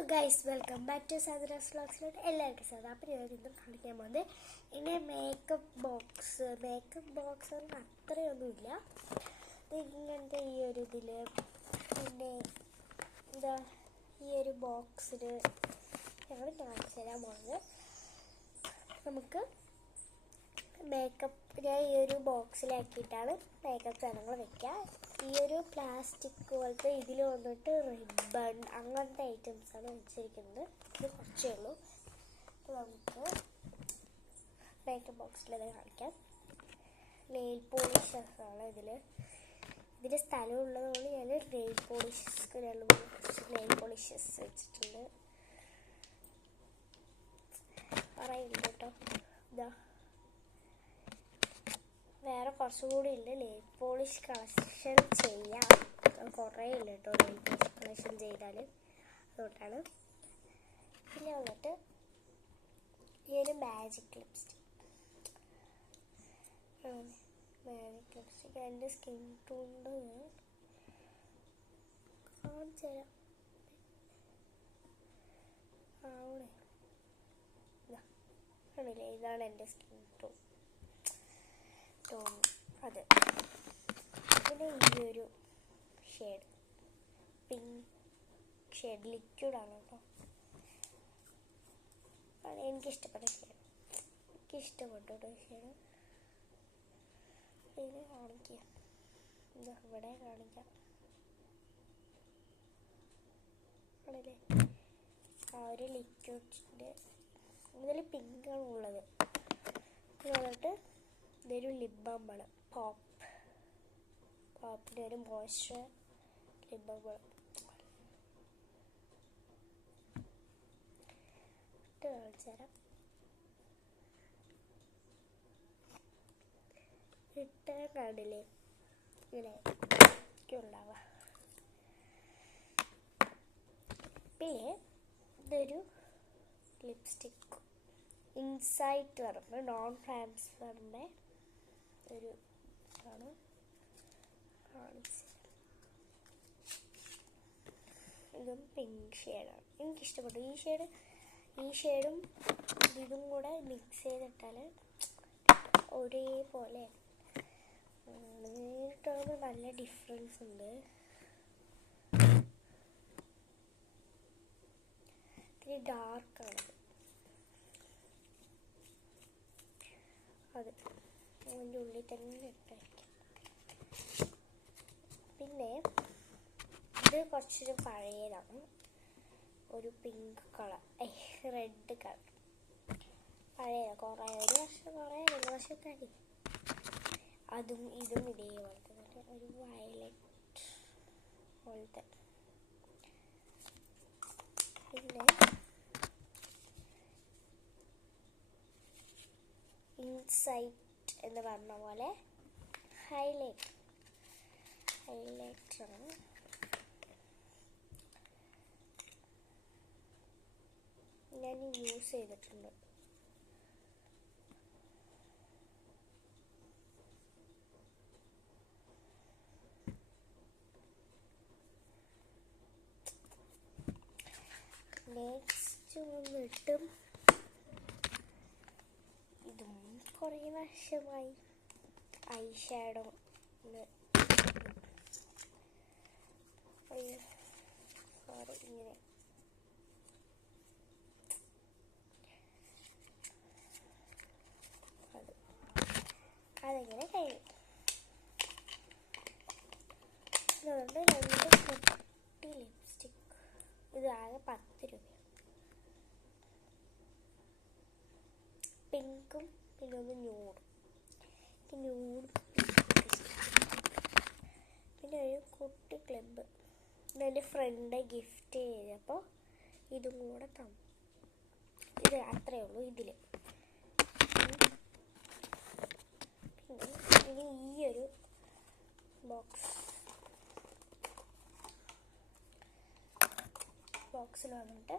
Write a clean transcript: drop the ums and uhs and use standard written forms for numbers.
Hello guys, welcome back to സാദരാസ് വ്ളോഗ്സിലോട്ട് എല്ലാവർക്കും സാധാ. അപ്പോൾ ഞാൻ ഇന്നും കാണിക്കാൻ പോകുന്നത് എൻ്റെ മേക്കപ്പ് ബോക്സ് അത്രയൊന്നുമില്ല. ഇങ്ങനത്തെ ഈ ഒരു ഇതിൽ പിന്നെ എന്താ ഈ ഒരു ബോക്സിൽ ഞങ്ങൾ കാണിച്ചു തരാൻ പോകുന്നത്. നമുക്ക് മേക്കപ്പ് ഞാൻ ഈ ഒരു ബോക്സിലാക്കിയിട്ടാണ് മേക്കപ്പ് സാധനങ്ങൾ വെക്കുക. ഈ ഒരു പ്ലാസ്റ്റിക് പോലത്തെ ഇതിൽ വന്നിട്ട് റിബൺ അങ്ങനത്തെ ഐറ്റംസാണ് വെച്ചിരിക്കുന്നത്. ഇത് കുറച്ചേ ഉള്ളൂ. അപ്പോൾ നമുക്ക് മേക്കപ്പ് ബോക്സിലത് കാണിക്കാം. നെയിൽ പോളിഷസാണ് ഇതിൽ സ്ഥലമുള്ളതുകൊണ്ട് ഞാൻ നെയിൽ പോളിഷസ് വെച്ചിട്ടുണ്ട്. പറയുന്നുണ്ട് കേട്ടോ. ഇതാ വേറെ കുറച്ചുകൂടി ഉണ്ട്. നെയിൽ പോളിഷ് കളക്ഷൻ ചെയ്യാം. കുറേ ഇല്ല കേട്ടോ നെയിൽ പോളിഷ് കളക്ഷൻ ചെയ്താൽ, അതുകൊണ്ടാണ്. പിന്നെ വന്നിട്ട് ഈ ഒരു മാജിക് ലിപ്സ്റ്റിക് എൻ്റെ സ്കിൻ ടോണിൻ്റെ കാണിച്ചു തരാം. ആണില്ലേ, ഇതാണ് എൻ്റെ സ്കിൻ ടോൺ. അത് പിന്നെ ഈ ഒരു ഷെയ്ഡ് പിങ്ക് ഷെയ്ഡ് ലിക്വിഡാണ് കേട്ടോ. അത് എനിക്കിഷ്ടപ്പെട്ട ഷെയ്ഡ്, എനിക്കിഷ്ടപ്പെട്ടു കേട്ടോ ഷെയ്ഡ്. പിന്നെ കാണിക്കുക, ഇവിടെ കാണിക്കാം. ആണല്ലേ, ആ ഒരു ലിക്വിഡിൻ്റെ ഇതിൽ പിങ്കാണ് ഉള്ളത്. എന്നിട്ട് ഇതൊരു ലിപ് ബാമാണ്, പോപ്പിൻ്റെ ഒരു മോയ്സ്ചർ ലിപ് ബാമാണ്. കാണിച്ചു തരാം. ഇട്ട കാണില്ലേ, ഇങ്ങനെ ഉണ്ടാവുക. പിന്നെ ഇതൊരു ലിപ്സ്റ്റിക് ഇൻസൈറ്റ് പറഞ്ഞ നോൺ ട്രാൻസ്ഫറിൻ്റെ ഒരു ഇതാണ്. ഇതും പിങ്ക് ഷെയ്ഡാണ്. എനിക്കിഷ്ടപ്പെട്ടു ഈ ഷെയ്ഡും ഇതും കൂടെ മിക്സ് ചെയ്തിട്ടാൽ ഒരേപോലെ നേരിട്ടാകുമ്പോൾ നല്ല ഡിഫറൻസ് ഉണ്ട്. ഇത്തിരി ഡാർക്കാണ് അത്, അതിൻ്റെ ഉള്ളിൽ തന്നെ ഇട്ടായിരിക്കും. പിന്നെ ഇത് കുറച്ചൊരു പഴയതാണ്, ഒരു പിങ്ക് കളർ റെഡ് കളർ പഴയതാണ്. കുറേ രണ്ട് വർഷത്തായി. അതും ഇതും ഇതേപോലത്തെ ഒരു വയലറ്റ് പോലത്തെ. പിന്നെ ഇൻസൈറ്റ് എന്ന് പറഞ്ഞ പോലെ ഹൈലൈറ്ററാണ്. ഞാൻ യൂസ് ചെയ്തിട്ടുണ്ട്. നെക്സ്റ്റ് വന്നിട്ട് ഇതും കുറേ വർഷമായി ഐ ഷാഡോ ഇങ്ങനെ അതെങ്ങനെ കഴിയും. അതുകൊണ്ട് 2 കുട്ടി ലിപ്സ്റ്റിക്, ഇത് ആകെ 10 രൂപ. പിങ്കും പിന്നെ ഒന്ന് ന്യൂഡും. പിന്നെ ഒരു കുട്ടി ക്ലബ്, എൻ്റെ ഫ്രണ്ട് ഗിഫ്റ്റ് ചെയ്തപ്പോൾ ഇതും കൂടെ തന്നു. ഇത് അത്രയേ ഉള്ളൂ ഇതിൽ. പിന്നെ ഈ ഒരു ബോക്സിൽ വന്നിട്ട്